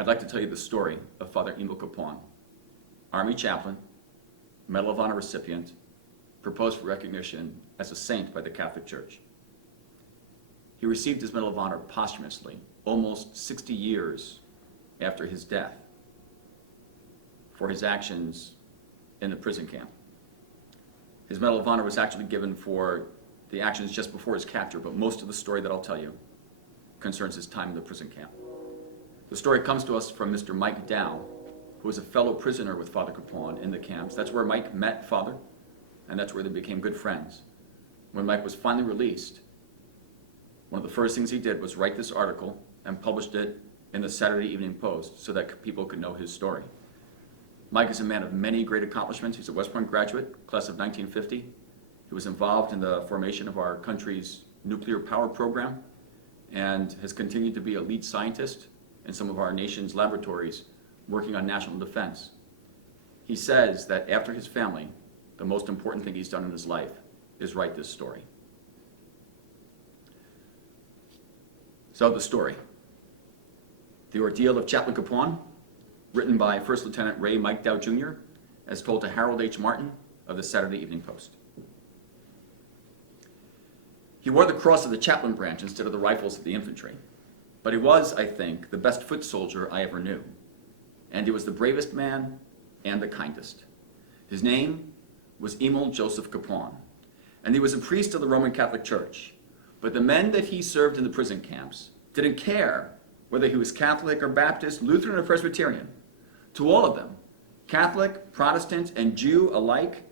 I'd like to tell you the story of Father Emil Kapaun, Army chaplain, Medal of Honor recipient, proposed for recognition as a saint by the Catholic Church. He received his Medal of Honor posthumously, almost 60 years after his death, for his actions in the prison camp. His Medal of Honor was actually given for the actions just before his capture, but most of the story that I'll tell you concerns his time in the prison camp. The story comes to us from Mr. Mike Dow, who was a fellow prisoner with Father Kapaun in the camps. That's where Mike met Father, and that's where they became good friends. When Mike was finally released, one of the first things he did was write this article and published it in the Saturday Evening Post so that people could know his story. Mike is a man of many great accomplishments. He's a West Point graduate, class of 1950. He was involved in the formation of our country's nuclear power program and has continued to be a lead scientist in some of our nation's laboratories working on national defense. He says that after his family, the most important thing he's done in his life is write this story. So the story. The Ordeal of Chaplain Kapaun, written by First Lieutenant Ray Mike Dow Jr., as told to Harold H. Martin of the Saturday Evening Post. He wore the cross of the chaplain branch instead of the rifles of the infantry, but he was, I think, the best foot soldier I ever knew, and he was the bravest man and the kindest. His name was Emil Joseph Kapaun, and he was a priest of the Roman Catholic Church, but the men that he served in the prison camps didn't care whether he was Catholic or Baptist, Lutheran or Presbyterian. To all of them, Catholic, Protestant, and Jew alike,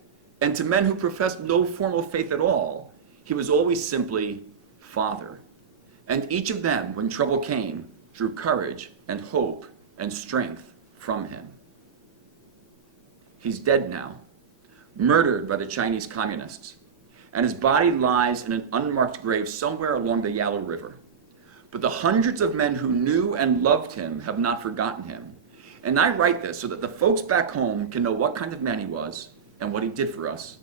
and to men who professed no formal faith at all, he was always simply Father. And each of them, when trouble came, drew courage and hope and strength from him. He's dead now, murdered by the Chinese communists, and his body lies in an unmarked grave somewhere along the Yalu River. But the hundreds of men who knew and loved him have not forgotten him. And I write this so that the folks back home can know what kind of man he was and what he did for us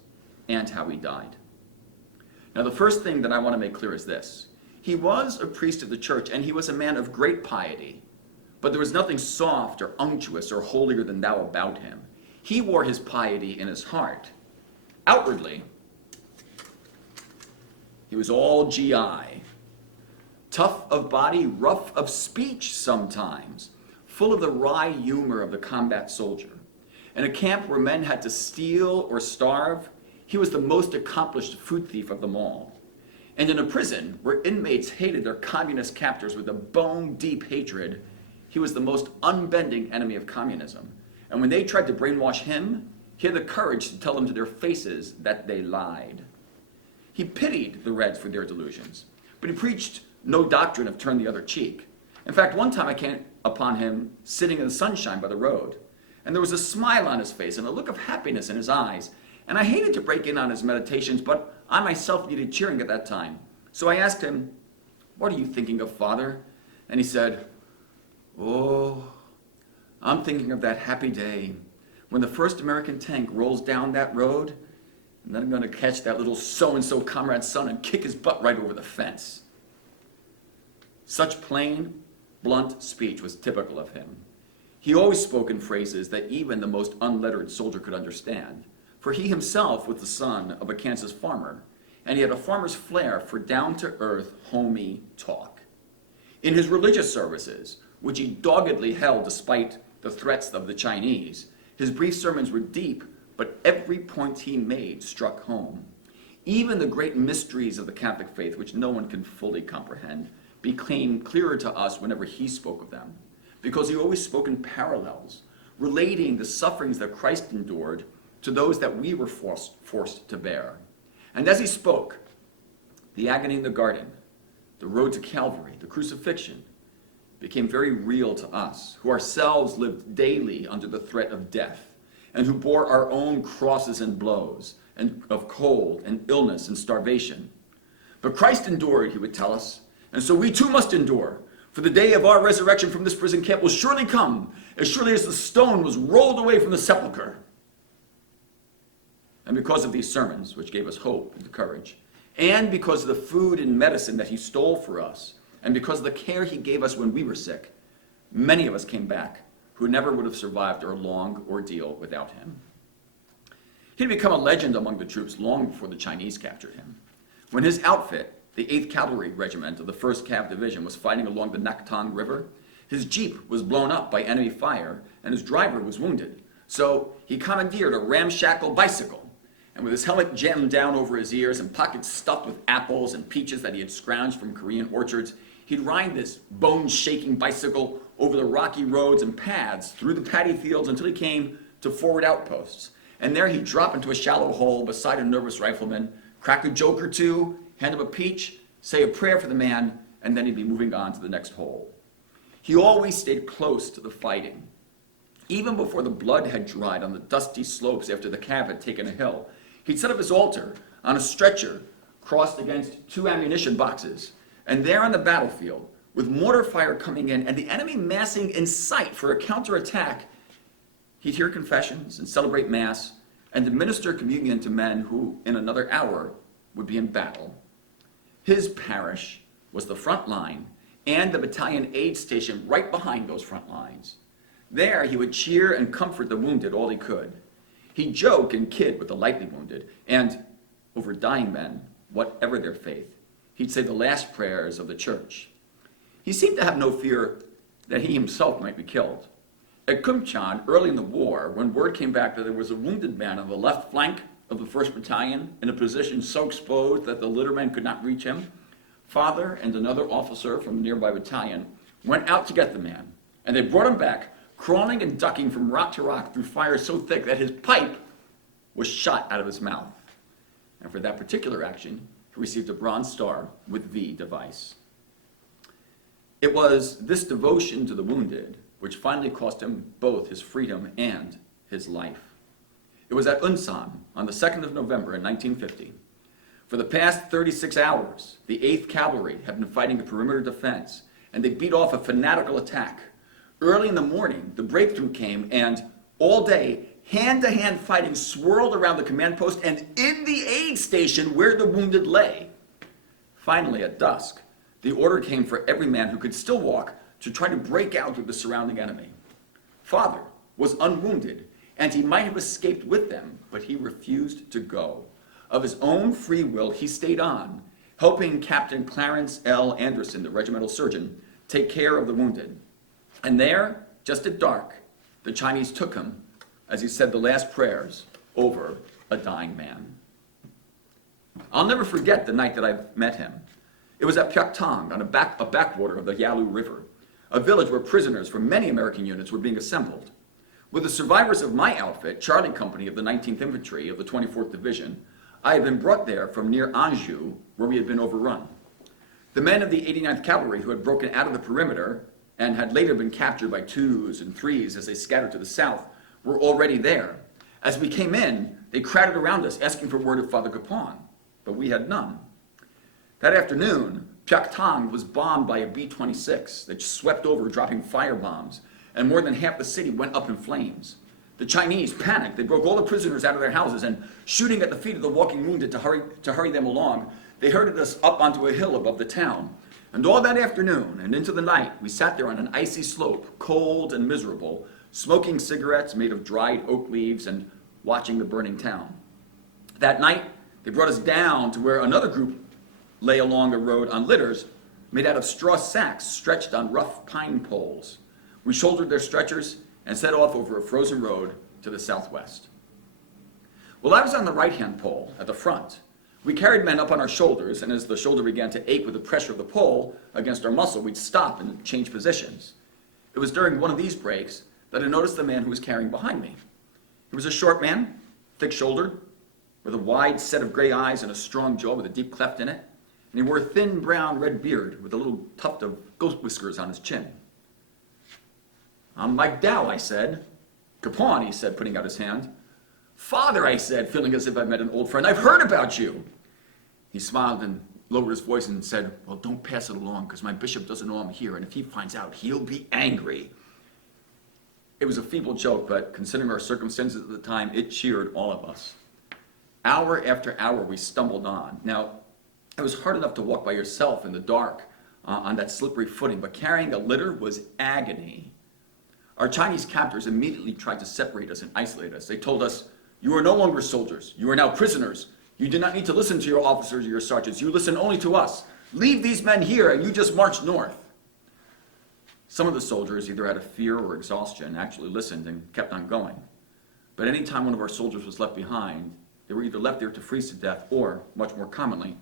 and how he died. Now, the first thing that I want to make clear is this. He was a priest of the church, and he was a man of great piety, but there was nothing soft or unctuous or holier than thou about him. He wore his piety in his heart. Outwardly, he was all GI, tough of body, rough of speech sometimes, full of the wry humor of the combat soldier. In a camp where men had to steal or starve, he was the most accomplished food thief of them all. And in a prison where inmates hated their communist captors with a bone-deep hatred, he was the most unbending enemy of communism. And when they tried to brainwash him, he had the courage to tell them to their faces that they lied. He pitied the Reds for their delusions, but he preached no doctrine of turn the other cheek. In fact, one time I came upon him sitting in the sunshine by the road, and there was a smile on his face and a look of happiness in his eyes. And I hated to break in on his meditations, but I myself needed cheering at that time. So I asked him, "What are you thinking of, Father?" And he said, "Oh, I'm thinking of that happy day when the first American tank rolls down that road, and then I'm going to catch that little so-and-so comrade's son and kick his butt right over the fence." Such plain, blunt speech was typical of him. He always spoke in phrases that even the most unlettered soldier could understand, for he himself was the son of a Kansas farmer, and he had a farmer's flair for down-to-earth, homey talk. In his religious services, which he doggedly held despite the threats of the Chinese, his brief sermons were deep, but every point he made struck home. Even the great mysteries of the Catholic faith, which no one can fully comprehend, became clearer to us whenever he spoke of them, because he always spoke in parallels, relating the sufferings that Christ endured to those that we were forced to bear. And as he spoke, the agony in the garden, the road to Calvary, the crucifixion, became very real to us, who ourselves lived daily under the threat of death, and who bore our own crosses and blows, and of cold and illness and starvation. But Christ endured, he would tell us, and so we too must endure, for the day of our resurrection from this prison camp will surely come, as surely as the stone was rolled away from the sepulchre. And because of these sermons, which gave us hope and courage, and because of the food and medicine that he stole for us, and because of the care he gave us when we were sick, Many of us came back who never would have survived our long ordeal without him. He'd become a legend among the troops long before the Chinese captured him. When his outfit, the 8th Cavalry Regiment of the 1st Cav Division, was fighting along the Nakhtang River, his jeep was blown up by enemy fire and his driver was wounded. So he commandeered a ramshackle bicycle, and with his helmet jammed down over his ears and pockets stuffed with apples and peaches that he had scrounged from Korean orchards, he'd ride this bone-shaking bicycle over the rocky roads and paths through the paddy fields until he came to forward outposts. And there he'd drop into a shallow hole beside a nervous rifleman, crack a joke or two, hand him a peach, say a prayer for the man, and then he'd be moving on to the next hole. He always stayed close to the fighting. Even before the blood had dried on the dusty slopes after the Cav had taken a hill, he'd set up his altar on a stretcher crossed against 2 ammunition boxes. And there on the battlefield, with mortar fire coming in and the enemy massing in sight for a counterattack, he'd hear confessions and celebrate Mass and administer communion to men who, in another hour, would be in battle. His parish was the front line and the battalion aid station right behind those front lines. There he would cheer and comfort the wounded all he could. He'd joke and kid with the lightly wounded, and over dying men, whatever their faith, he'd say the last prayers of the church. He seemed to have no fear that he himself might be killed. At Kumchan, early in the war, when word came back that there was a wounded man on the left flank of the 1st Battalion in a position so exposed that the littermen could not reach him, Father and another officer from the nearby battalion went out to get the man, and they brought him back, crawling and ducking from rock to rock through fire so thick that his pipe was shot out of his mouth. And for that particular action, he received a Bronze Star with V device. It was this devotion to the wounded which finally cost him both his freedom and his life. It was at Unsan on the 2nd of November in 1950. For the past 36 hours, the 8th Cavalry had been fighting the perimeter defense, and they beat off a fanatical attack. Early in the morning, the breakthrough came, and all day, hand-to-hand fighting swirled around the command post and in the aid station where the wounded lay. Finally, at dusk, the order came for every man who could still walk to try to break out through the surrounding enemy. Father was unwounded, and he might have escaped with them, but he refused to go. Of his own free will, he stayed on, helping Captain Clarence L. Anderson, the regimental surgeon, take care of the wounded. And there, just at dark, the Chinese took him as he said the last prayers over a dying man. I'll never forget the night that I met him. It was at Pyeongtaung, on a backwater of the Yalu River, a village where prisoners from many American units were being assembled. With the survivors of my outfit, Charlie Company of the 19th Infantry of the 24th Division, I had been brought there from near Anjou, where we had been overrun. The men of the 89th Cavalry who had broken out of the perimeter and had later been captured by 2s and 3s as they scattered to the south were already there. As we came in, they crowded around us asking for word of Father Kapaun, but we had none. That afternoon, Pyeongtaung was bombed by a B-26 that swept over dropping firebombs, and more than half the city went up in flames. The Chinese panicked. They broke all the prisoners out of their houses and, shooting at the feet of the walking wounded to hurry them along, they herded us up onto a hill above the town. And all that afternoon and into the night, we sat there on an icy slope, cold and miserable, smoking cigarettes made of dried oak leaves and watching the burning town. That night, they brought us down to where another group lay along a road on litters made out of straw sacks stretched on rough pine poles. We shouldered their stretchers and set off over a frozen road to the southwest. Well, I was on the right-hand pole at the front. We carried men up on our shoulders, and as the shoulder began to ache with the pressure of the pole against our muscle, we'd stop and change positions. It was during one of these breaks that I noticed the man who was carrying behind me. He was a short man, thick-shouldered, with a wide set of gray eyes and a strong jaw with a deep cleft in it, and he wore a thin brown red beard with a little tuft of ghost whiskers on his chin. "I'm Mike Dow," I said. "Kapaun," he said, putting out his hand. "Father," I said, feeling as if I met an old friend, "I've heard about you." He smiled and lowered his voice and said, "Well, don't pass it along, because my bishop doesn't know I'm here, and if he finds out, he'll be angry." It was a feeble joke, but considering our circumstances at the time, it cheered all of us. Hour after hour, we stumbled on. Now, it was hard enough to walk by yourself in the dark on that slippery footing, but carrying a litter was agony. Our Chinese captors immediately tried to separate us and isolate us. They told us, "You are no longer soldiers. You are now prisoners. You do not need to listen to your officers or your sergeants. You listen only to us. Leave these men here and you just march north." Some of the soldiers, either out of fear or exhaustion, actually listened and kept on going. But any time one of our soldiers was left behind, they were either left there to freeze to death or, much more commonly,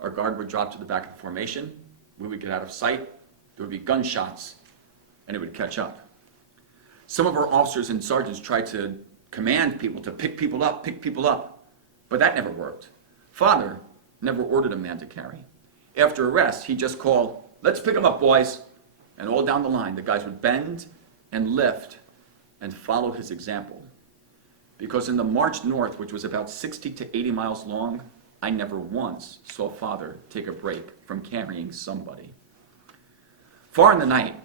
our guard would drop to the back of the formation, we would get out of sight, there would be gunshots, and it would catch up. Some of our officers and sergeants tried to command people to pick people up, but that never worked. Father never ordered a man to carry. After arrest, he'd just call, "Let's pick them up, boys." And all down the line, the guys would bend and lift and follow his example. Because in the march north, which was about 60 to 80 miles long, I never once saw Father take a break from carrying somebody. Far in the night,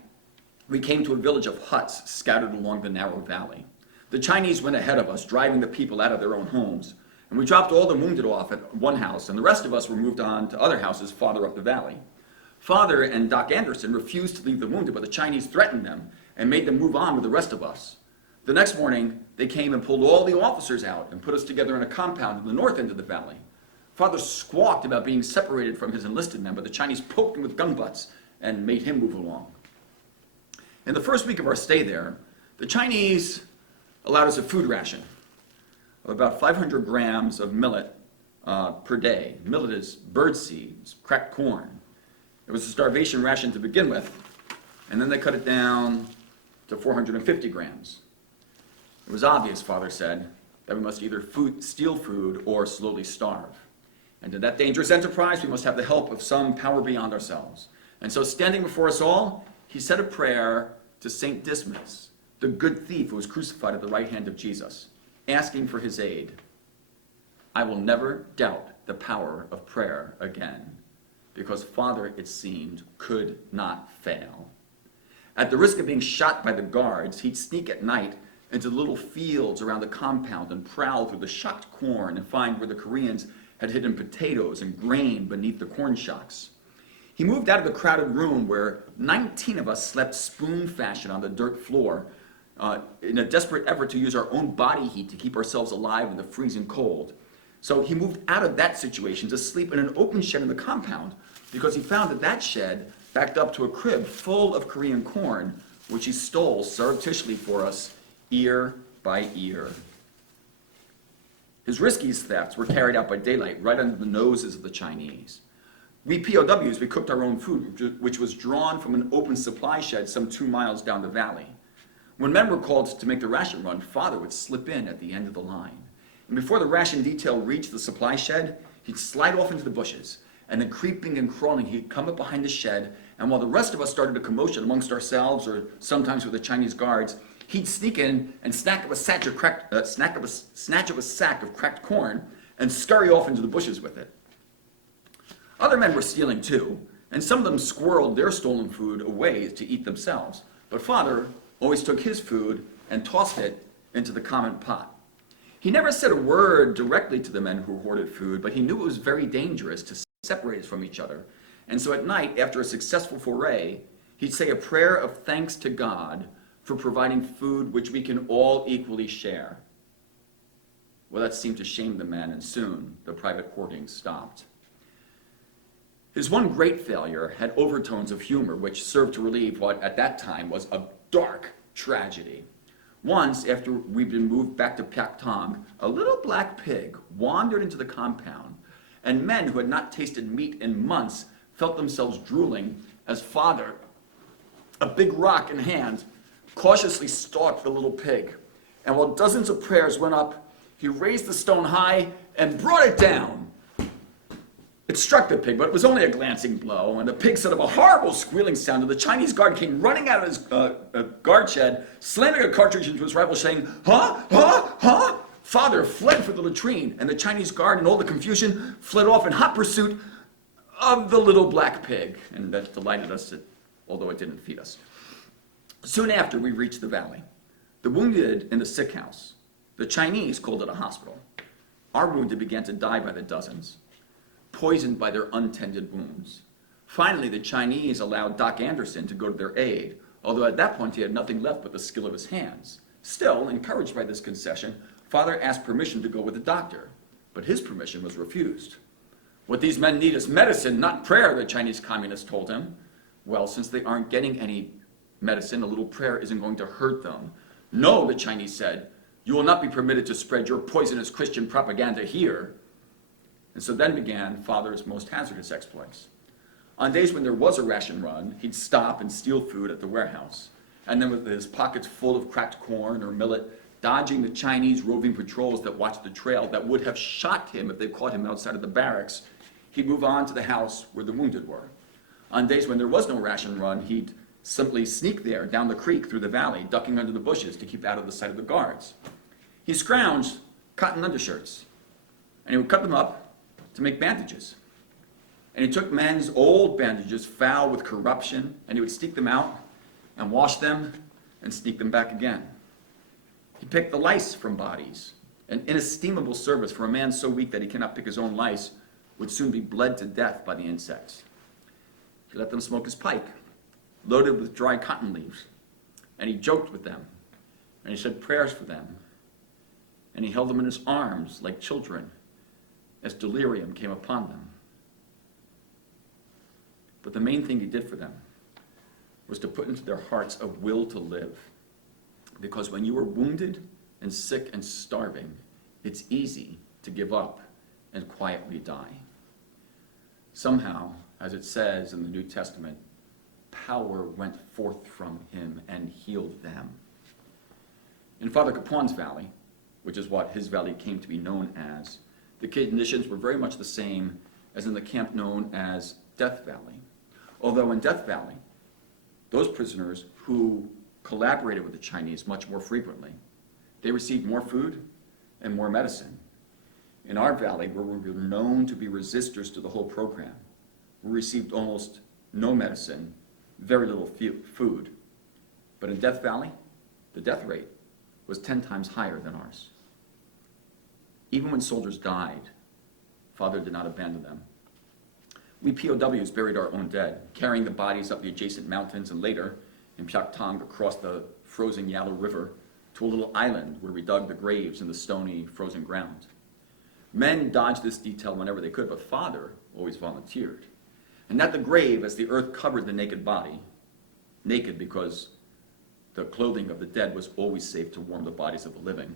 we came to a village of huts scattered along the narrow valley. The Chinese went ahead of us, driving the people out of their own homes, and we dropped all the wounded off at one house, and the rest of us were moved on to other houses farther up the valley. Father and Doc Anderson refused to leave the wounded, but the Chinese threatened them and made them move on with the rest of us. The next morning, they came and pulled all the officers out and put us together in a compound in the north end of the valley. Father squawked about being separated from his enlisted men, but the Chinese poked him with gun butts and made him move along. In the first week of our stay there, the Chinese allowed us a food ration of about 500 grams of millet per day. Millet is bird seeds, cracked corn. It was a starvation ration to begin with, and then they cut it down to 450 grams. It was obvious, Father said, that we must either steal food or slowly starve. And in that dangerous enterprise, we must have the help of some power beyond ourselves. And so, standing before us all, he said a prayer to St. Dismas, the good thief who was crucified at the right hand of Jesus, asking for his aid. I will never doubt the power of prayer again, because Father, it seemed, could not fail. At the risk of being shot by the guards, he'd sneak at night into the little fields around the compound and prowl through the shocked corn and find where the Koreans had hidden potatoes and grain beneath the corn shocks. He moved out of the crowded room where 19 of us slept spoon fashion on the dirt floor in a desperate effort to use our own body heat to keep ourselves alive in the freezing cold. So he moved out of that situation to sleep in an open shed in the compound because he found that that shed backed up to a crib full of Korean corn, which he stole surreptitiously for us ear by ear. His risky thefts were carried out by daylight right under the noses of the Chinese. We POWs, we cooked our own food, which was drawn from an open supply shed some 2 miles down the valley. When men were called to make the ration run, Father would slip in at the end of the line. And before the ration detail reached the supply shed, he'd slide off into the bushes, and then creeping and crawling, he'd come up behind the shed, and while the rest of us started a commotion amongst ourselves, or sometimes with the Chinese guards, he'd sneak in and snatch up a sack of cracked corn and scurry off into the bushes with it. Other men were stealing too, and some of them squirreled their stolen food away to eat themselves. But Father always took his food and tossed it into the common pot. He never said a word directly to the men who hoarded food, but he knew it was very dangerous to separate us from each other. And so at night, after a successful foray, he'd say a prayer of thanks to God for providing food which we can all equally share. Well, that seemed to shame the men, and soon the private hoarding stopped. His one great failure had overtones of humor, which served to relieve what at that time was a dark tragedy. Once, after we'd been moved back to Paktong, a little black pig wandered into the compound, and men who had not tasted meat in months felt themselves drooling as Father, a big rock in hand, cautiously stalked the little pig. And while dozens of prayers went up, he raised the stone high and brought it down. It struck the pig, but it was only a glancing blow, and the pig set up a horrible squealing sound, and the Chinese guard came running out of his guard shed, slamming a cartridge into his rifle, saying, "Huh? Huh? Huh?" Father fled for the latrine, and the Chinese guard, in all the confusion, fled off in hot pursuit of the little black pig, and that delighted us, although it didn't feed us. Soon after, we reached the valley. The wounded in the sick house. The Chinese called it a hospital. Our wounded began to die by the dozens, poisoned by their untended wounds. Finally, the Chinese allowed Doc Anderson to go to their aid, although at that point he had nothing left but the skill of his hands. Still, encouraged by this concession, Father asked permission to go with the doctor, but his permission was refused. What these men need is medicine, not prayer, the Chinese communist told him. Well, since they aren't getting any medicine, a little prayer isn't going to hurt them. No, the Chinese said, you will not be permitted to spread your poisonous Christian propaganda here. And so then began Father's most hazardous exploits. On days when there was a ration run, he'd stop and steal food at the warehouse. And then with his pockets full of cracked corn or millet, dodging the Chinese roving patrols that watched the trail that would have shot him if they caught him outside of the barracks, he'd move on to the house where the wounded were. On days when there was no ration run, he'd simply sneak there down the creek through the valley, ducking under the bushes to keep out of the sight of the guards. He scrounged cotton undershirts, and he would cut them up to make bandages. And he took men's old bandages foul with corruption, and he would sneak them out and wash them and sneak them back again. He picked the lice from bodies, an inestimable service for a man so weak that he cannot pick his own lice would soon be bled to death by the insects. He let them smoke his pipe, loaded with dry cotton leaves, and he joked with them, and he said prayers for them, and he held them in his arms like children as delirium came upon them. But the main thing he did for them was to put into their hearts a will to live. Because when you are wounded and sick and starving, it's easy to give up and quietly die. Somehow, as it says in the New Testament, power went forth from him and healed them. In Father Kapaun's valley, which is what his valley came to be known as, the conditions were very much the same as in the camp known as Death Valley. Although in Death Valley, those prisoners who collaborated with the Chinese much more frequently, they received more food and more medicine. In our valley, where we were known to be resistors to the whole program, we received almost no medicine, very little food. But in Death Valley, the death rate was 10 times higher than ours. Even when soldiers died, Father did not abandon them. We POWs buried our own dead, carrying the bodies up the adjacent mountains and later, in Pyeongtaek, across the frozen Yalu River to a little island where we dug the graves in the stony, frozen ground. Men dodged this detail whenever they could, but Father always volunteered. And at the grave, as the earth covered the naked body, naked because the clothing of the dead was always safe to warm the bodies of the living,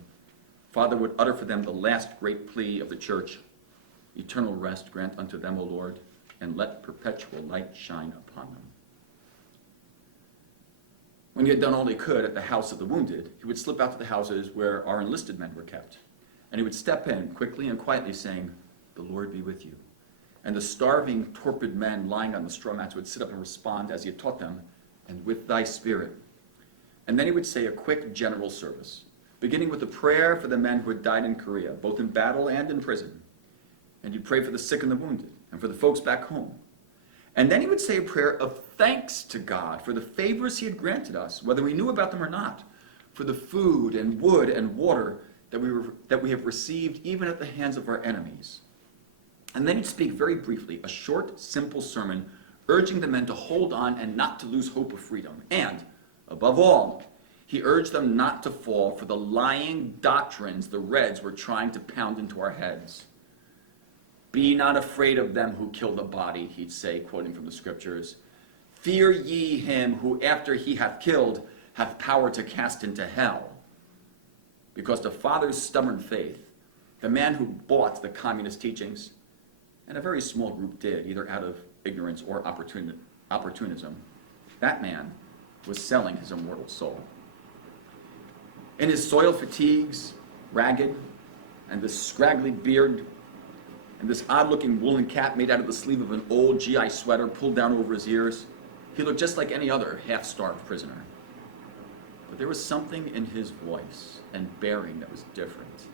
Father would utter for them the last great plea of the church: eternal rest grant unto them, O Lord, and let perpetual light shine upon them. When he had done all he could at the house of the wounded, he would slip out to the houses where our enlisted men were kept. And he would step in quickly and quietly saying, "The Lord be with you." And the starving, torpid men lying on the straw mats would sit up and respond as he had taught them, "And with thy spirit." And then he would say a quick general service, beginning with a prayer for the men who had died in Korea, both in battle and in prison. And he'd pray for the sick and the wounded, and for the folks back home. And then he would say a prayer of thanks to God for the favors he had granted us, whether we knew about them or not, for the food and wood and water that we have received even at the hands of our enemies. And then he'd speak very briefly, a short, simple sermon, urging the men to hold on and not to lose hope of freedom. And, above all, he urged them not to fall for the lying doctrines the Reds were trying to pound into our heads. "Be not afraid of them who kill the body," he'd say, quoting from the scriptures. "Fear ye him who, after he hath killed, hath power to cast into hell." Because the Father's stubborn faith, the man who bought the communist teachings, and a very small group did, either out of ignorance or opportunism, that man was selling his immortal soul. In his soiled fatigues, ragged, and this scraggly beard, and this odd-looking woolen cap made out of the sleeve of an old GI sweater pulled down over his ears, he looked just like any other half-starved prisoner. But there was something in his voice and bearing that was different.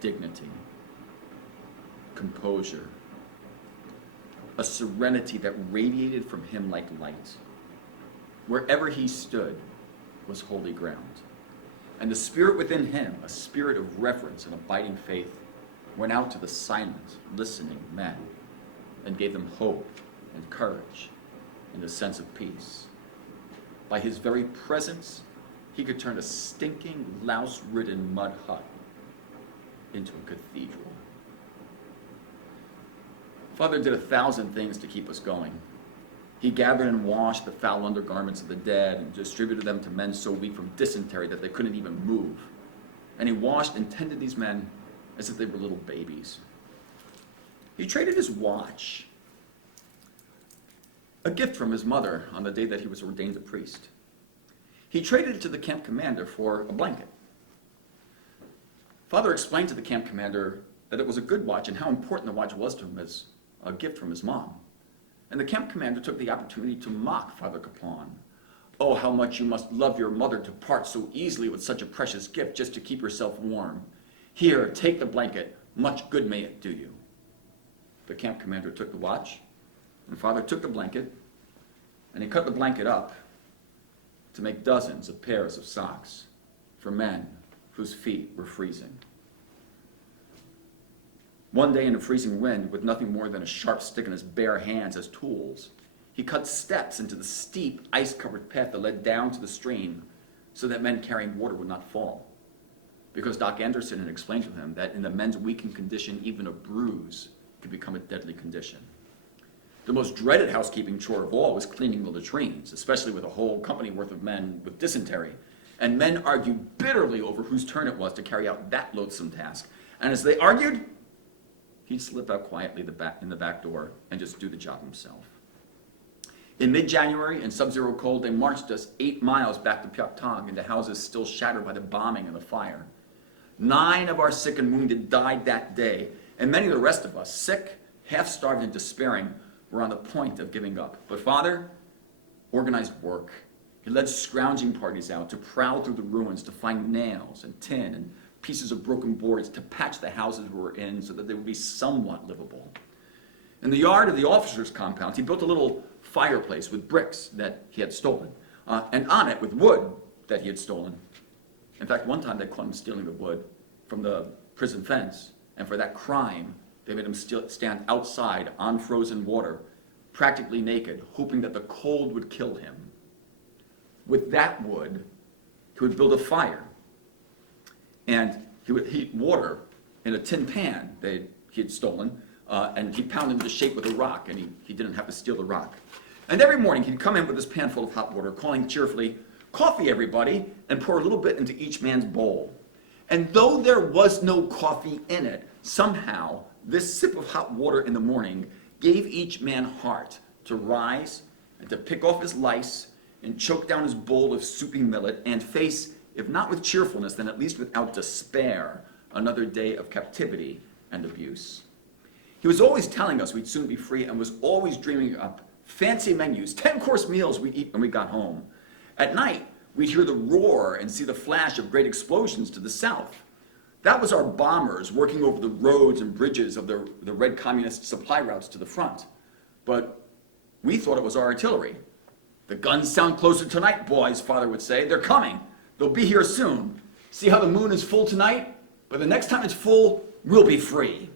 Dignity, composure, a serenity that radiated from him like light. Wherever he stood was holy ground. And the spirit within him, a spirit of reverence and abiding faith, went out to the silent, listening men. and gave them hope and courage and a sense of peace. By his very presence, he could turn a stinking, louse-ridden mud hut into a cathedral. Father did 1,000 things to keep us going. He gathered and washed the foul undergarments of the dead and distributed them to men so weak from dysentery that they couldn't even move. And he washed and tended these men as if they were little babies. He traded his watch, a gift from his mother on the day that he was ordained a priest. He traded it to the camp commander for a blanket. Father explained to the camp commander that it was a good watch and how important the watch was to him as a gift from his mom. And the camp commander took the opportunity to mock Father Kapaun. Oh, how much you must love your mother to part so easily with such a precious gift just to keep yourself warm. Here, take the blanket. Much good may it do you. The camp commander took the watch, and Father took the blanket, and he cut the blanket up to make dozens of pairs of socks for men whose feet were freezing. One day in a freezing wind, with nothing more than a sharp stick in his bare hands as tools, he cut steps into the steep, ice-covered path that led down to the stream so that men carrying water would not fall. Because Doc Anderson had explained to him that in the men's weakened condition, even a bruise could become a deadly condition. The most dreaded housekeeping chore of all was cleaning the latrines, especially with a whole company worth of men with dysentery. And men argued bitterly over whose turn it was to carry out that loathsome task. And as they argued, he'd slip out quietly in the back door and just do the job himself. In mid-January, in sub-zero cold, they marched us 8 miles back to Pyeongtaek into houses still shattered by the bombing and the fire. 9 of our sick and wounded died that day, and many of the rest of us, sick, half-starved and despairing, were on the point of giving up. But Father organized work. He led scrounging parties out to prowl through the ruins to find nails and tin and pieces of broken boards to patch the houses we were in so that they would be somewhat livable. In the yard of the officers' compound, he built a little fireplace with bricks that he had stolen, and on it with wood that he had stolen. In fact, one time they caught him stealing the wood from the prison fence, and for that crime, they made him stand outside on frozen water, practically naked, hoping that the cold would kill him. With that wood, he would build a fire, and he would heat water in a tin pan that he had stolen, and he'd pound it into shape with a rock, and he didn't have to steal the rock. And every morning he'd come in with this pan full of hot water, calling cheerfully, "Coffee, everybody," and pour a little bit into each man's bowl. And though there was no coffee in it, somehow this sip of hot water in the morning gave each man heart to rise and to pick off his lice and choke down his bowl of soupy millet and face, if not with cheerfulness, then at least without despair, another day of captivity and abuse. He was always telling us we'd soon be free and was always dreaming up fancy menus, 10-course meals we'd eat when we got home. At night, we'd hear the roar and see the flash of great explosions to the south. That was our bombers working over the roads and bridges of the Red Communist supply routes to the front. But we thought it was our artillery. "The guns sound closer tonight, boys," Father would say. "They're coming. They'll be here soon. See how the moon is full tonight? But the next time it's full, we'll be free."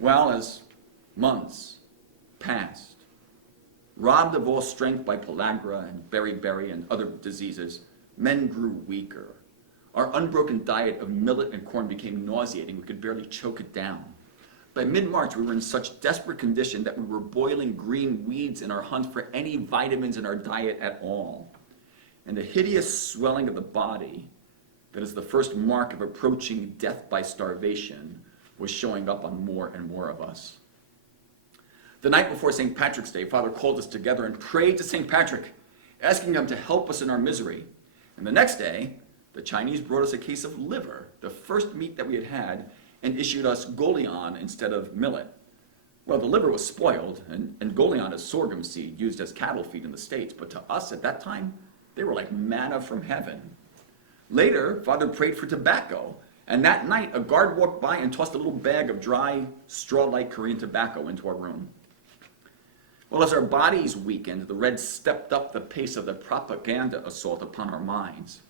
Well, as months passed, robbed of all strength by pellagra and beriberi and other diseases, men grew weaker. Our unbroken diet of millet and corn became nauseating. We could barely choke it down. By mid-March, we were in such desperate condition that we were boiling green weeds in our hunt for any vitamins in our diet at all. And the hideous swelling of the body that is the first mark of approaching death by starvation was showing up on more and more of us. The night before St. Patrick's Day, Father called us together and prayed to St. Patrick, asking him to help us in our misery. And the next day, the Chinese brought us a case of liver, the first meat that we had had, and issued us golion instead of millet. Well, the liver was spoiled, and golion is sorghum seed used as cattle feed in the States, but to us at that time, they were like manna from heaven. Later, Father prayed for tobacco, and that night a guard walked by and tossed a little bag of dry, straw-like Korean tobacco into our room. Well, as our bodies weakened, the Reds stepped up the pace of the propaganda assault upon our minds.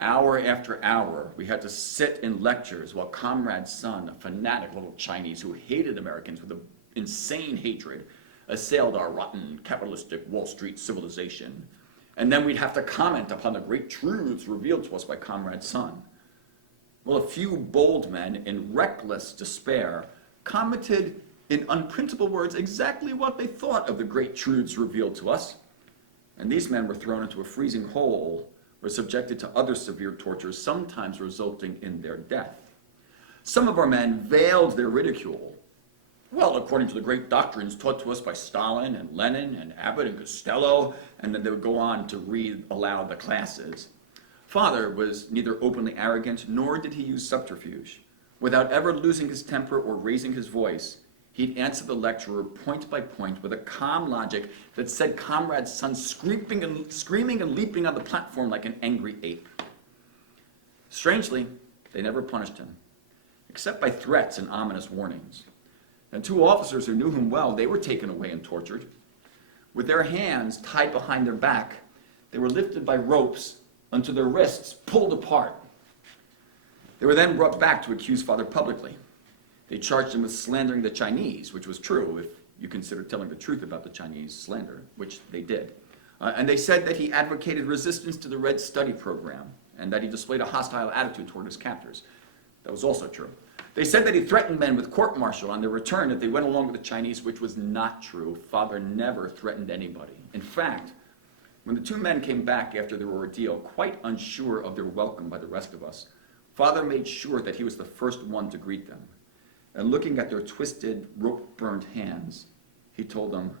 Hour after hour, we had to sit in lectures while Comrade Sun, a fanatic little Chinese who hated Americans with a insane hatred assailed our rotten capitalistic Wall Street civilization. And then we'd have to comment upon the great truths revealed to us by Comrade Sun. Well, a few bold men in reckless despair commented in unprintable words exactly what they thought of the great truths revealed to us. And these men were thrown into a freezing hole, were subjected to other severe tortures, sometimes resulting in their death. Some of our men veiled their ridicule. Well, according to the great doctrines taught to us by Stalin and Lenin and Abbott and Costello, and then they would go on to read aloud the classes. Father was neither openly arrogant, nor did he use subterfuge. Without ever losing his temper or raising his voice, he'd answer the lecturer point by point with a calm logic that said Comrade Sun screaming and leaping on the platform like an angry ape. Strangely, they never punished him, except by threats and ominous warnings. And two officers who knew him well, they were taken away and tortured. With their hands tied behind their back, they were lifted by ropes until their wrists pulled apart. They were then brought back to accuse Father publicly. They charged him with slandering the Chinese, which was true if you consider telling the truth about the Chinese slander, which they did. And they said that he advocated resistance to the Red Study program and that he displayed a hostile attitude toward his captors. That was also true. They said that he threatened men with court-martial on their return if they went along with the Chinese, which was not true. Father never threatened anybody. In fact, when the two men came back after their ordeal, quite unsure of their welcome by the rest of us, Father made sure that he was the first one to greet them. And looking at their twisted, rope-burned hands, he told them,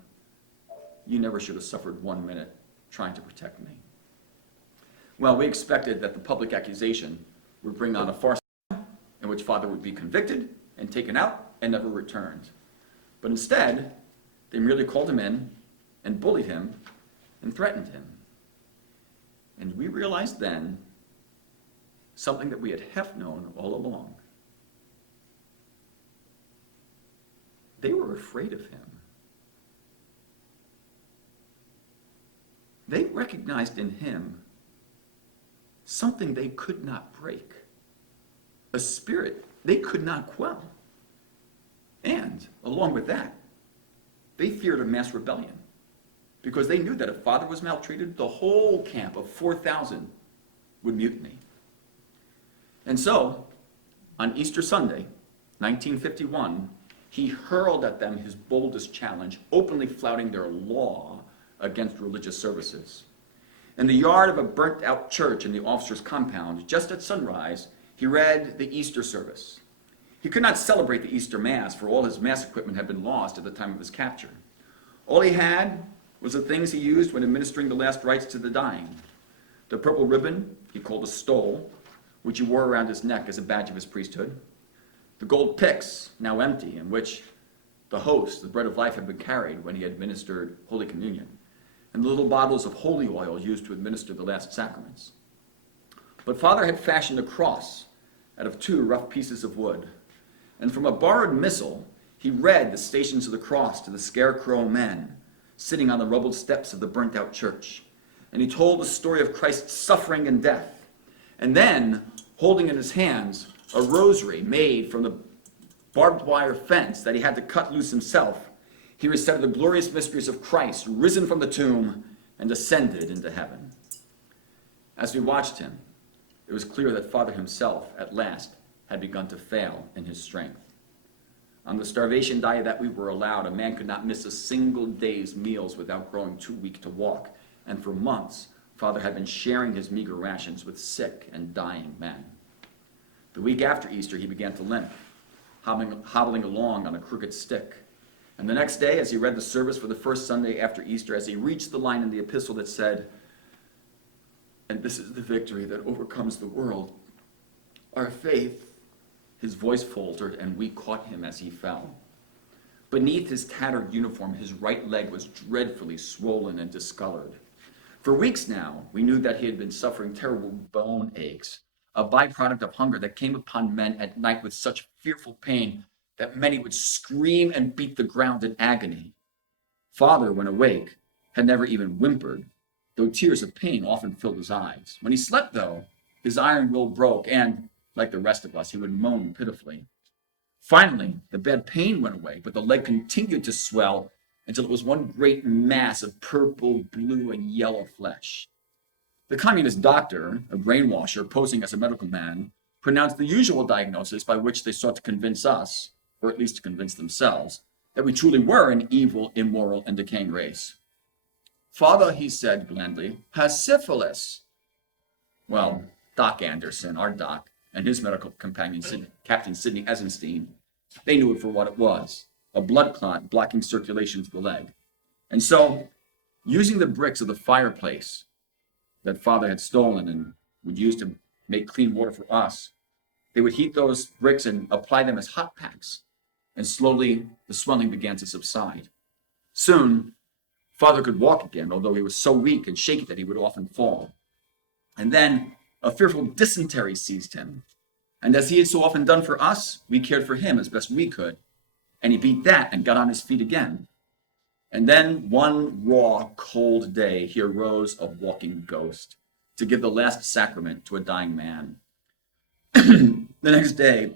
"You never should have suffered 1 minute trying to protect me." Well, we expected that the public accusation would bring on a farce in which Father would be convicted and taken out and never returned. But instead, they merely called him in and bullied him and threatened him. And we realized then something that we had half known all along. They were afraid of him. They recognized in him something they could not break, a spirit they could not quell. And along with that, they feared a mass rebellion because they knew that if Father was maltreated, the whole camp of 4,000 would mutiny. And so, on Easter Sunday, 1951, he hurled at them his boldest challenge, openly flouting their law against religious services. In the yard of a burnt-out church in the officer's compound, just at sunrise, he read the Easter service. He could not celebrate the Easter Mass, for all his Mass equipment had been lost at the time of his capture. All he had was the things he used when administering the last rites to the dying. The purple ribbon he called a stole, which he wore around his neck as a badge of his priesthood. The gold pyx, now empty, in which the host, the bread of life, had been carried when he administered Holy Communion. And the little bottles of holy oil used to administer the last sacraments. But Father had fashioned a cross out of 2 rough pieces of wood. And from a borrowed missal, he read the Stations of the Cross to the scarecrow men sitting on the rubbled steps of the burnt-out church. And he told the story of Christ's suffering and death. And then, holding in his hands a rosary made from the barbed wire fence that he had to cut loose himself, he recited the glorious mysteries of Christ, risen from the tomb and ascended into heaven. As we watched him, it was clear that Father himself, at last, had begun to fail in his strength. On the starvation diet that we were allowed, a man could not miss a single day's meals without growing too weak to walk. And for months, Father had been sharing his meager rations with sick and dying men. The week after Easter, he began to limp, hobbling along on a crooked stick. And the next day, as he read the service for the first Sunday after Easter, as he reached the line in the epistle that said, "And this is the victory that overcomes the world, our faith," his voice faltered, and we caught him as he fell. Beneath his tattered uniform, his right leg was dreadfully swollen and discolored. For weeks now, we knew that he had been suffering terrible bone aches, a byproduct of hunger that came upon men at night with such fearful pain that many would scream and beat the ground in agony. Father, when awake, had never even whimpered, though tears of pain often filled his eyes. When he slept, though, his iron will broke, and, like the rest of us, he would moan pitifully. Finally, the bad pain went away, but the leg continued to swell until it was one great mass of purple, blue, and yellow flesh. The communist doctor, a brainwasher posing as a medical man, pronounced the usual diagnosis by which they sought to convince us, or at least to convince themselves, that we truly were an evil, immoral, and decaying race. Father, he said blandly, has syphilis. Well, Doc Anderson, our doc, and his medical companion, Captain Sidney Eisenstein, they knew it for what it was, a blood clot blocking circulation to the leg. And so, using the bricks of the fireplace that Father had stolen and would use to make clean water for us, they would heat those bricks and apply them as hot packs. And slowly, the swelling began to subside. Soon, Father could walk again, although he was so weak and shaky that he would often fall. And then a fearful dysentery seized him. And as he had so often done for us, we cared for him as best we could. And he beat that and got on his feet again. And then one raw, cold day, he arose a walking ghost to give the last sacrament to a dying man. The next day,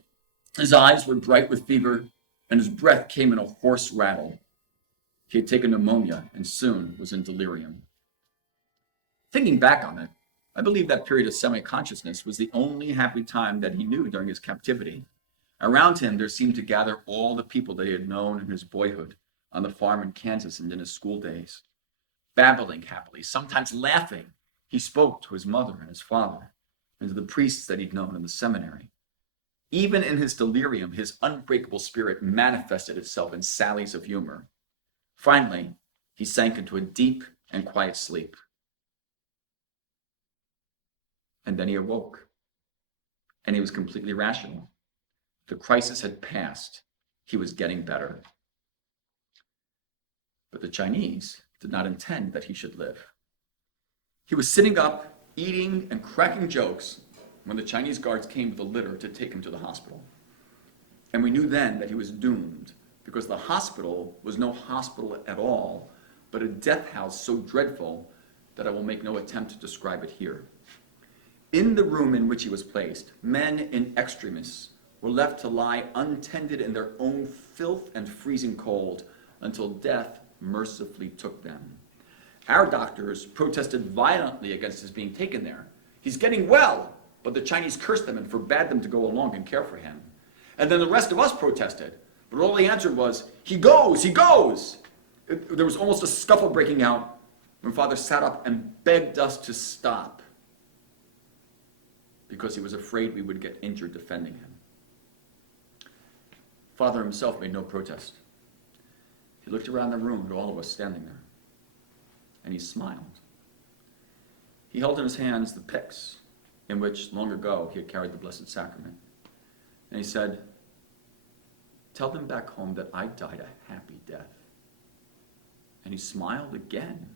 his eyes were bright with fever, and his breath came in a hoarse rattle. He had taken pneumonia and soon was in delirium. Thinking back on it, I believe that period of semi-consciousness was the only happy time that he knew during his captivity. Around him, there seemed to gather all the people that he had known in his boyhood, on the farm in Kansas and in his school days. Babbling happily, sometimes laughing, he spoke to his mother and his father, and to the priests that he'd known in the seminary. Even in his delirium, his unbreakable spirit manifested itself in sallies of humor. Finally, he sank into a deep and quiet sleep. And then he awoke, and he was completely rational. The crisis had passed. He was getting better. But the Chinese did not intend that he should live. He was sitting up, eating and cracking jokes when the Chinese guards came with a litter to take him to the hospital. And we knew then that he was doomed, because the hospital was no hospital at all, but a death house so dreadful that I will make no attempt to describe it here. In the room in which he was placed, men in extremis were left to lie untended in their own filth and freezing cold until death mercifully took them. Our doctors protested violently against his being taken there. He's getting well, but the Chinese cursed them and forbade them to go along and care for him. And then the rest of us protested, but all he answered was, he goes, he goes. There was almost a scuffle breaking out when Father sat up and begged us to stop because he was afraid we would get injured defending him. Father himself made no protest. He looked around the room at all of us standing there, and he smiled. He held in his hands the pyx in which, long ago, he had carried the Blessed Sacrament. And he said, tell them back home that I died a happy death. And he smiled again.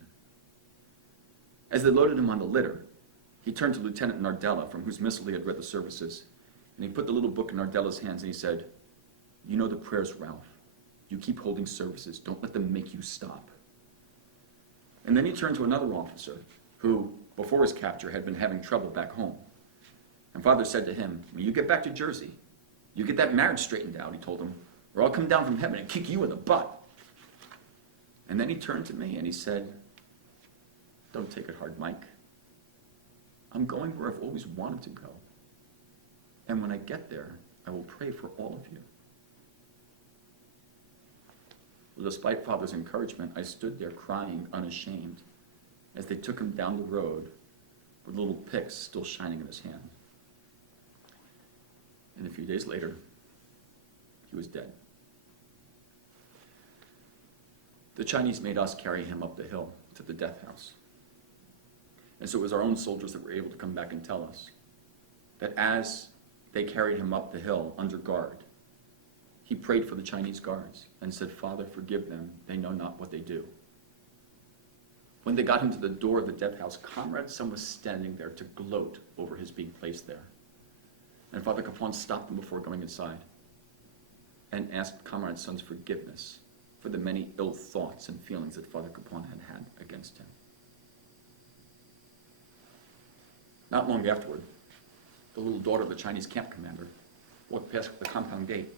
As they loaded him on the litter, he turned to Lieutenant Nardella, from whose missal he had read the services, and he put the little book in Nardella's hands, and he said, you know the prayers, Ralph. You keep holding services. Don't let them make you stop. And then he turned to another officer who, before his capture, had been having trouble back home. And Father said to him, when you get back to Jersey, you get that marriage straightened out, he told him, or I'll come down from heaven and kick you in the butt. And then he turned to me and he said, don't take it hard, Mike. I'm going where I've always wanted to go. And when I get there, I will pray for all of you. Well, despite Father's encouragement, I stood there crying unashamed as they took him down the road with the little pyx still shining in his hand. And a few days later, he was dead. The Chinese made us carry him up the hill to the death house. And so it was our own soldiers that were able to come back and tell us that as they carried him up the hill under guard, he prayed for the Chinese guards and said, Father, forgive them. They know not what they do. When they got him to the door of the death house, Comrade Son was standing there to gloat over his being placed there. And Father Kapaun stopped him before going inside and asked Comrade Son's forgiveness for the many ill thoughts and feelings that Father Kapaun had had against him. Not long afterward, the little daughter of the Chinese camp commander walked past the compound gate,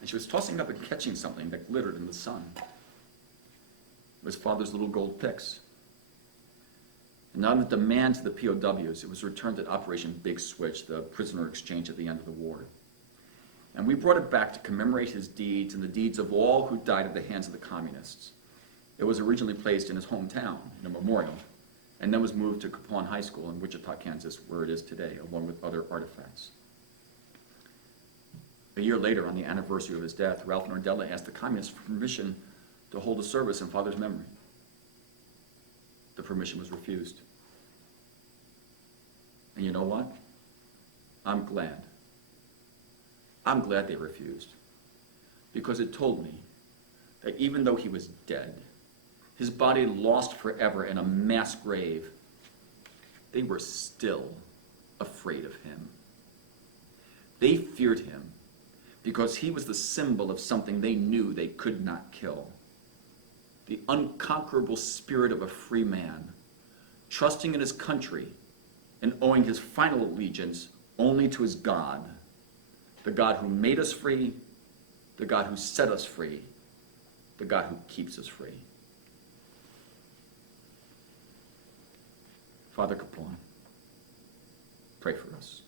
and she was tossing up and catching something that glittered in the sun. It was Father's little gold pyx. And on the demand to the POWs, it was returned at Operation Big Switch, the prisoner exchange at the end of the war. And we brought it back to commemorate his deeds and the deeds of all who died at the hands of the communists. It was originally placed in his hometown in a memorial, and then was moved to Kapaun High School in Wichita, Kansas, where it is today, along with other artifacts. A year later, on the anniversary of his death, Ralph Nordella asked the communists for permission to hold a service in Father's memory. The permission was refused. And you know what? I'm glad. I'm glad they refused, because it told me that even though he was dead, his body lost forever in a mass grave, they were still afraid of him. They feared him because he was the symbol of something they knew they could not kill. The unconquerable spirit of a free man, trusting in his country and owing his final allegiance only to his God, the God who made us free, the God who set us free, the God who keeps us free. Father Kapaun, pray for us.